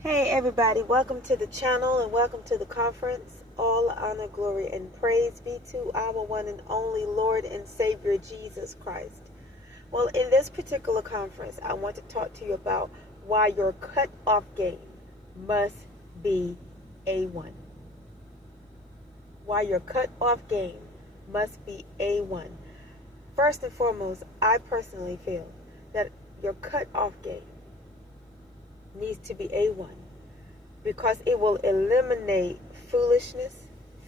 Hey everybody, welcome to the channel and welcome to the conference. All honor, glory, and praise be to our one and only Lord and Savior Jesus Christ. Well, in this particular conference, I want to talk to you about why your cut-off game must be A1. Why your cut-off game must be A1. First and foremost, I personally feel that your cut-off game needs to be A1 because it will eliminate foolishness,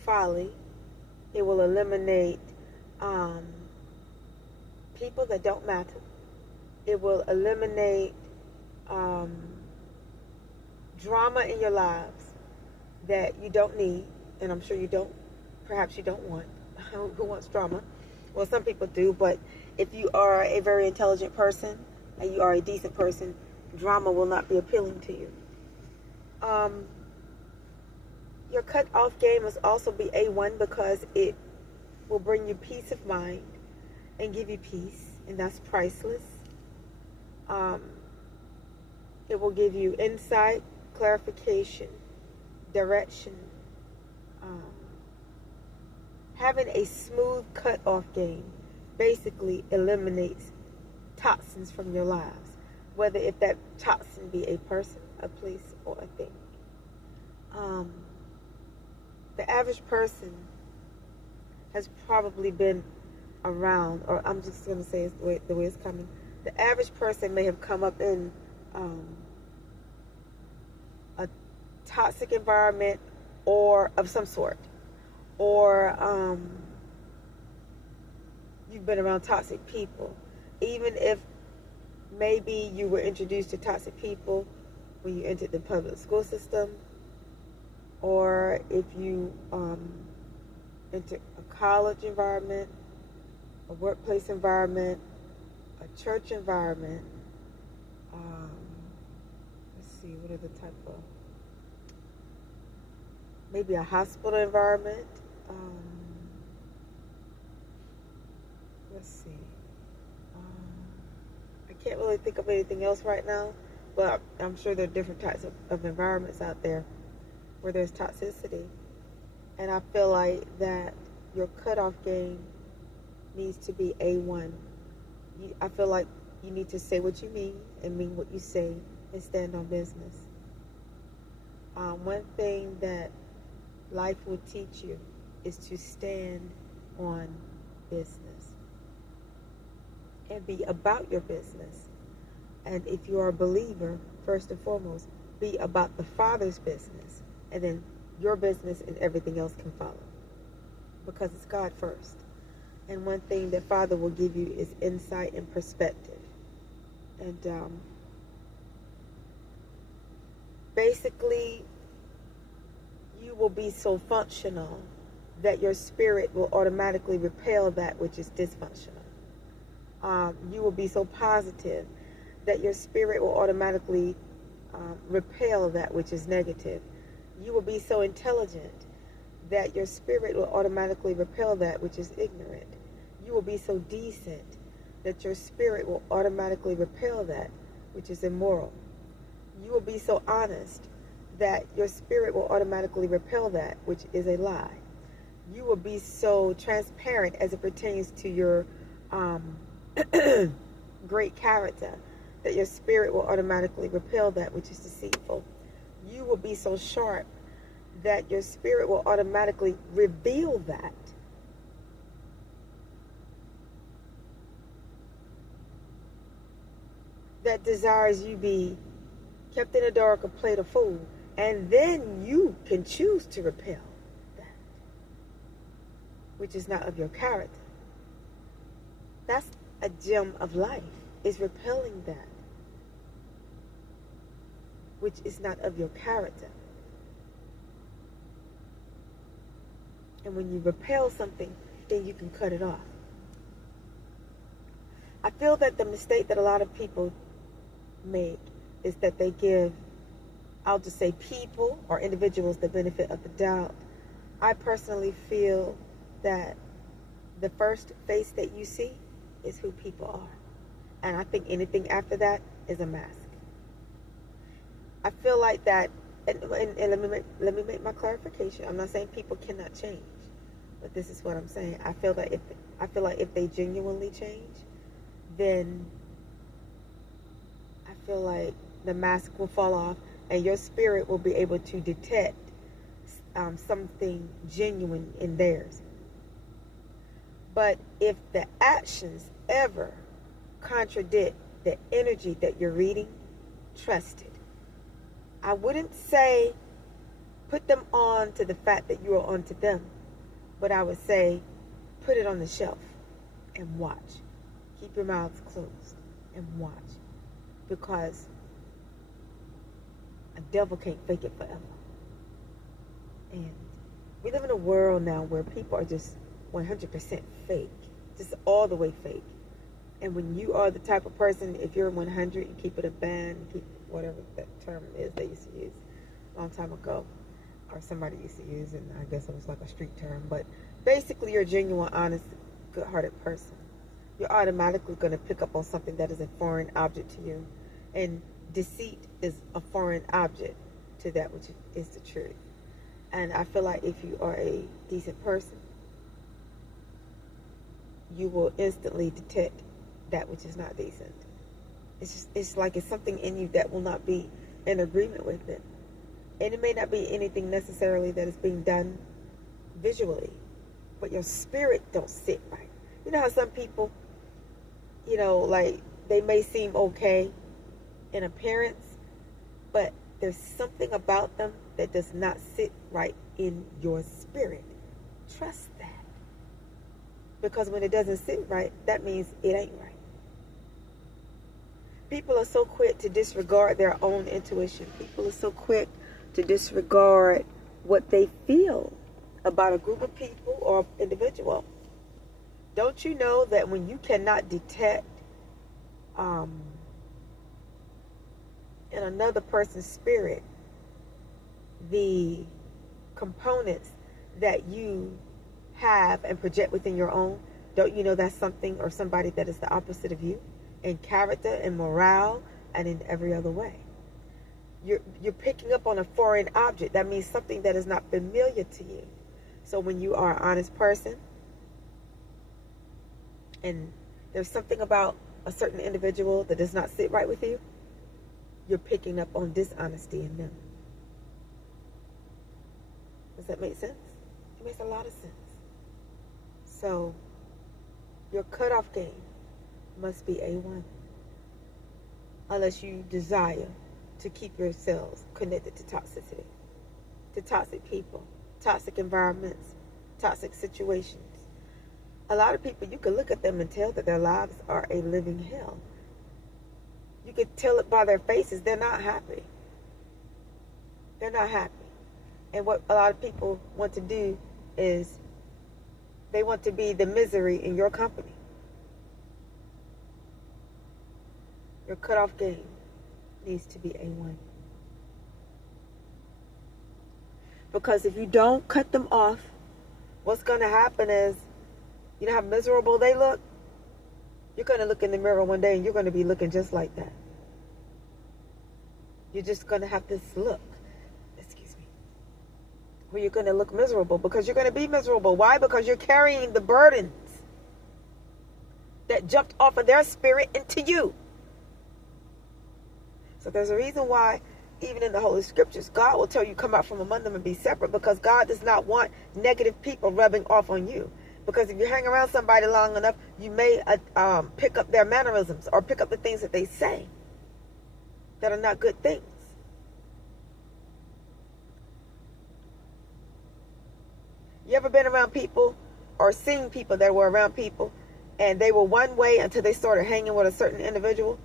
folly. It will eliminate people that don't matter. It will eliminate drama in your lives that you don't need, and I'm sure you don't, perhaps you don't want. Who wants drama? Well, some people do, but if you are a very intelligent person and you are a decent person, drama will not be appealing to you. Your cut-off game must also be A1 because it will bring you peace of mind and give you peace, and that's priceless. It will give you insight, clarification, direction. Having a smooth cut-off game basically eliminates toxins from your lives, whether if that toxin be a person, a place, or a thing. The average person has probably been around, or I'm just going to say it's the way it's coming. The average person may have come up in a toxic environment or of some sort, or you've been around toxic people. Even if maybe you were introduced to toxic people when you entered the public school system, or if you enter a college environment, a workplace environment, a church environment. Let's see, what are the type of, maybe a hospital environment. Let's see. I can't really think of anything else right now, but I'm sure there are different types of environments out there where there's toxicity. And I feel like that your cutoff game needs to be A1. I feel like you need to say what you mean and mean what you say and stand on business. One thing that life will teach you is to stand on business and be about your business. And if you are a believer, first and foremost, be about the Father's business, and then your business and everything else can follow, because it's God first. And one thing that Father will give you is insight and perspective. And basically, you will be so functional that your spirit will automatically repel that which is dysfunctional. You will be so positive that your spirit will automatically repel that which is negative. You will be so intelligent that your spirit will automatically repel that which is ignorant. You will be so decent that your spirit will automatically repel that which is immoral. You will be so honest that your spirit will automatically repel that which is a lie. You will be so transparent as it pertains to your great character that your spirit will automatically repel that which is deceitful. You will be so sharp that your spirit will automatically reveal that desires you be kept in the dark or played a fool, and then you can choose to repel that which is not of your character. That's a gem of life, is repelling that which is not of your character. And when you repel something, then you can cut it off. I feel that the mistake that a lot of people make is that they give, I'll just say, people or individuals the benefit of the doubt. I personally feel that the first face that you see is who people are. And I think anything after that is a mask. I feel like that, and let me make my clarification. I'm not saying people cannot change, but this is what I'm saying. I feel like if they genuinely change, then I feel like the mask will fall off, and your spirit will be able to detect something genuine in theirs. But if the actions ever contradict the energy that you're reading, trust it. I wouldn't say put them on to the fact that you are on to them, but I would say put it on the shelf and watch. Keep your mouths closed and watch, because a devil can't fake it forever. And we live in a world now where people are just 100% fake, just all the way fake. And when you are the type of person, if you're 100, you keep it a band, keep whatever that term is they used to use a long time ago, or somebody used to use, and I guess it was like a street term. But basically, you're a genuine, honest, good-hearted person. You're automatically going to pick up on something that is a foreign object to you. And deceit is a foreign object to that which is the truth. And I feel like if you are a decent person, you will instantly detect that which is not decent. It's like it's something in you that will not be in agreement with it. And it may not be anything necessarily that is being done visually, but your spirit don't sit right. You know how some people, like they may seem okay in appearance, but there's something about them that does not sit right in your spirit. Trust that. Because when it doesn't sit right, that means it ain't right. People are so quick to disregard their own intuition. People are so quick to disregard what they feel about a group of people or individual. Don't you know that when you cannot detect in another person's spirit the components that you have and project within your own, don't you know that's something or somebody that is the opposite of you in character and morale and in every other way? You're picking up on a foreign object. That means something that is not familiar to you. So when you are an honest person and there's something about a certain individual that does not sit right with you, you're picking up on dishonesty in them. Does that make sense? It makes a lot of sense. So your cutoff game must be A1, unless you desire to keep yourselves connected to toxicity, to toxic people, toxic environments, toxic situations. A lot of people, you can look at them and tell that their lives are a living hell. You could tell it by their faces. They're not happy. They're not happy. And what a lot of people want to do is they want to be the misery in your company. Your cutoff game needs to be A1. Because if you don't cut them off, what's going to happen is, you know how miserable they look? You're going to look in the mirror one day and you're going to be looking just like that. You're just going to have this look, where you're going to look miserable, because you're going to be miserable. Why? Because you're carrying the burdens that jumped off of their spirit into you. So there's a reason why, even in the Holy Scriptures, God will tell you come out from among them and be separate, because God does not want negative people rubbing off on you. Because if you hang around somebody long enough, you may pick up their mannerisms or pick up the things that they say that are not good things. You ever been around people or seen people that were around people and they were one way until they started hanging with a certain individual?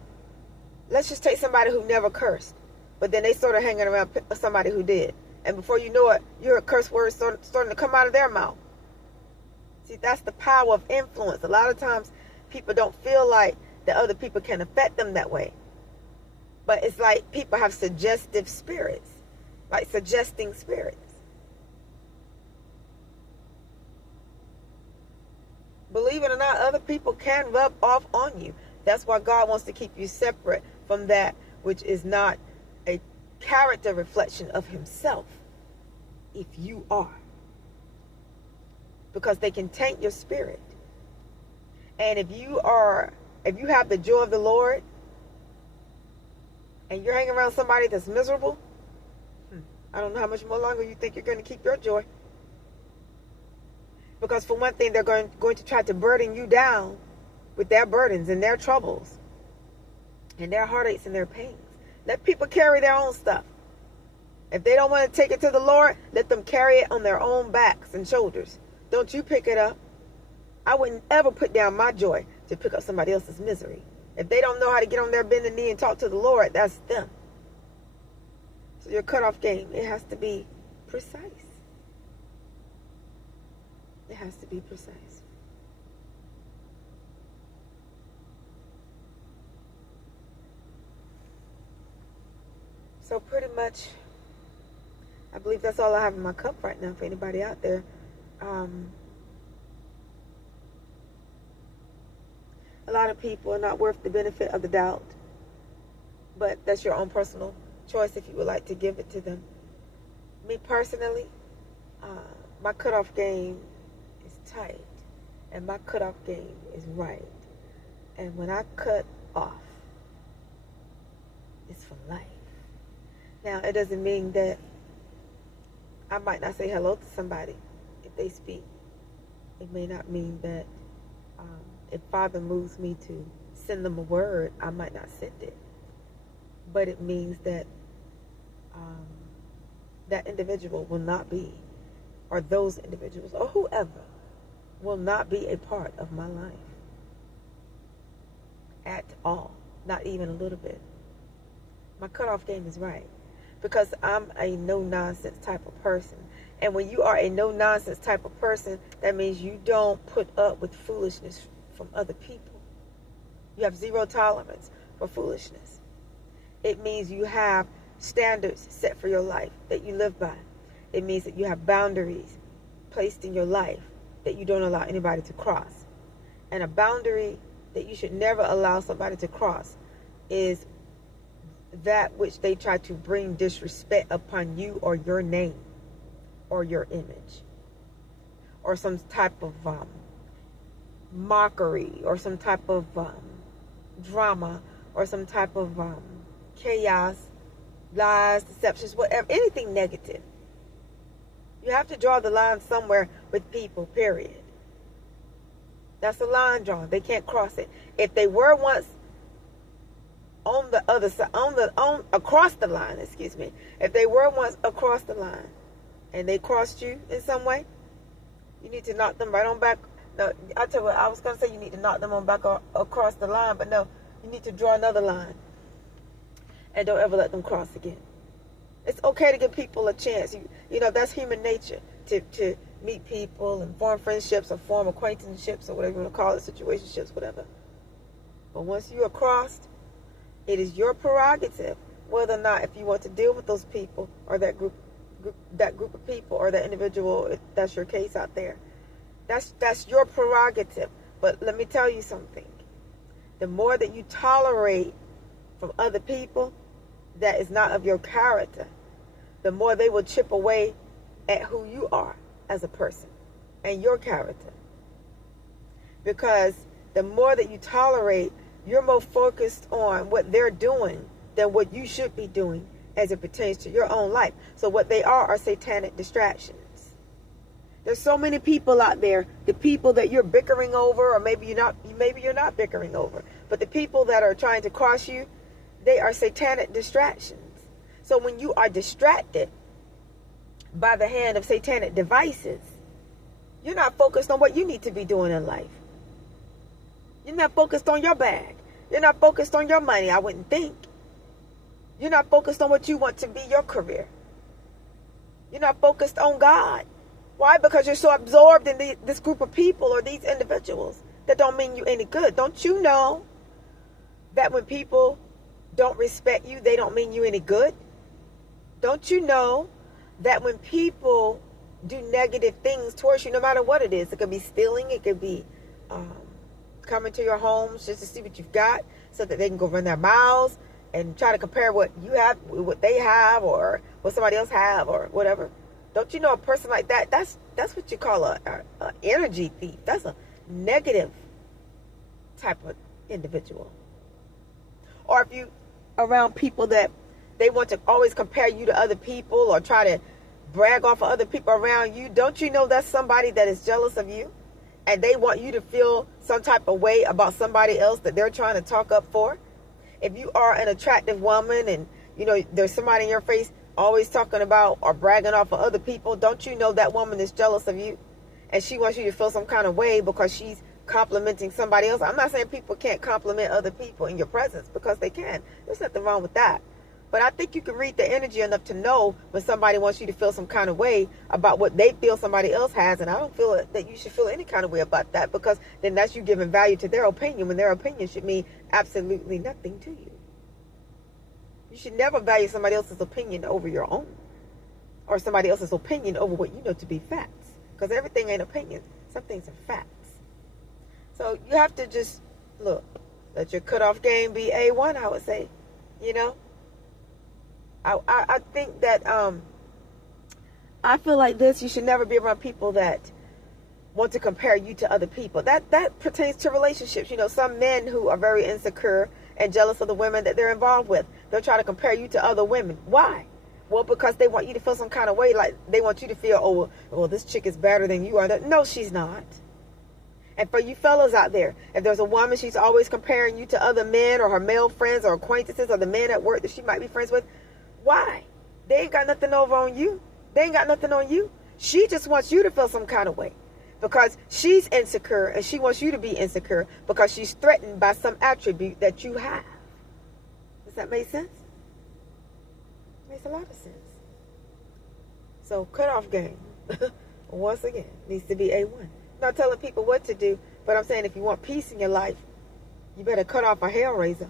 Let's just take somebody who never cursed, but then they started hanging around somebody who did. And before you know it, you heard curse words starting to come out of their mouth. See, that's the power of influence. A lot of times people don't feel like that other people can affect them that way. But it's like people have suggestive spirits, like suggesting spirits. Believe it or not, other people can rub off on you. That's why God wants to keep you separate from that which is not a character reflection of himself if you are. Because they can taint your spirit. And if you have the joy of the Lord and you're hanging around somebody that's miserable, I don't know how much more longer you think you're going to keep your joy. Because for one thing, they're going to try to burden you down with their burdens and their troubles and their heartaches and their pains. Let people carry their own stuff. If they don't want to take it to the Lord, let them carry it on their own backs and shoulders. Don't you pick it up. I wouldn't ever put down my joy to pick up somebody else's misery. If they don't know how to get on their bending knee and talk to the Lord, that's them. So your cutoff game, it has to be precise. It has to be precise. So pretty much, I believe that's all I have in my cup right now for anybody out there. A lot of people are not worth the benefit of the doubt, but that's your own personal choice if you would like to give it to them. Me personally, my cutoff game is tight, and my cutoff game is right. And when I cut off, it's for life. Now, it doesn't mean that I might not say hello to somebody if they speak. It may not mean that if Father moves me to send them a word, I might not send it. But it means that that individual will not be, or those individuals, or whoever, will not be a part of my life at all. Not even a little bit. My cutoff game is right. Because I'm a no-nonsense type of person. And when you are a no-nonsense type of person, that means you don't put up with foolishness from other people. You have zero tolerance for foolishness. It means you have standards set for your life that you live by. It means that you have boundaries placed in your life that you don't allow anybody to cross. And a boundary that you should never allow somebody to cross is that which they try to bring disrespect upon you or your name or your image, or some type of mockery, or some type of drama, or some type of chaos, lies, deceptions, whatever, anything negative. You have to draw the line somewhere with people, period. That's a line drawn. They can't cross it. If they were once on the other side, across the line, if they were once across the line and they crossed you in some way, you need to knock them right on back. No, I tell you what, I was going to say you need to knock them on back across the line, but no, you need to draw another line and don't ever let them cross again. It's okay to give people a chance. You know, that's human nature, to meet people and form friendships or form acquaintanceships or whatever you want to call it, situationships, whatever. But once you are crossed, it is your prerogative whether or not, if you want to deal with those people or that group of people or that individual, if that's your case out there. That's your prerogative. But let me tell you something. The more that you tolerate from other people that is not of your character, the more they will chip away at who you are as a person and your character. Because the more that you tolerate, you're more focused on what they're doing than what you should be doing as it pertains to your own life. So what they are satanic distractions. There's so many people out there, the people that you're bickering over, or maybe you're not bickering over, but the people that are trying to cross you, they are satanic distractions. So when you are distracted by the hand of satanic devices, you're not focused on what you need to be doing in life. You're not focused on your bag. You're not focused on your money, I wouldn't think. You're not focused on what you want to be your career. You're not focused on God. Why? Because you're so absorbed in this group of people or these individuals that don't mean you any good. Don't you know that when people don't respect you, they don't mean you any good? Don't you know that when people do negative things towards you, no matter what it is, it could be stealing, it could be coming to your homes just to see what you've got so that they can go run their mouths and try to compare what you have, what they have, or what somebody else have, or whatever. Don't you know a person like that? That's what you call a energy thief. That's a negative type of individual. Or if you around people that they want to always compare you to other people or try to brag off of other people around you, don't you know that's somebody that is jealous of you? And they want you to feel some type of way about somebody else that they're trying to talk up for. If you are an attractive woman and, you know, there's somebody in your face always talking about or bragging off of other people, don't you know that woman is jealous of you? And she wants you to feel some kind of way because she's complimenting somebody else. I'm not saying people can't compliment other people in your presence, because they can. There's nothing wrong with that. But I think you can read the energy enough to know when somebody wants you to feel some kind of way about what they feel somebody else has. And I don't feel that you should feel any kind of way about that, because then that's you giving value to their opinion when their opinion should mean absolutely nothing to you. You should never value somebody else's opinion over your own, or somebody else's opinion over what you know to be facts, because everything ain't opinion. Some things are facts. So you have to just look, let your cutoff game be A1, I would say. You know, I think that I feel like this: you should never be around people that want to compare you to other people. That pertains to relationships. You know, some men who are very insecure and jealous of the women that they're involved with, they'll try to compare you to other women. Why? Well, because they want you to feel some kind of way, like they want you to feel, oh, well, this chick is better than you are. No, she's not. And for you fellas out there, if there's a woman, she's always comparing you to other men or her male friends or acquaintances or the men at work that she might be friends with. Why? They ain't got nothing over on you. They ain't got nothing on you. She just wants you to feel some kind of way because she's insecure, and she wants you to be insecure because she's threatened by some attribute that you have. Does that make sense? Makes a lot of sense. So cutoff game, once again, needs to be A1. Not telling people what to do, but I'm saying if you want peace in your life, you better cut off a hellraiser.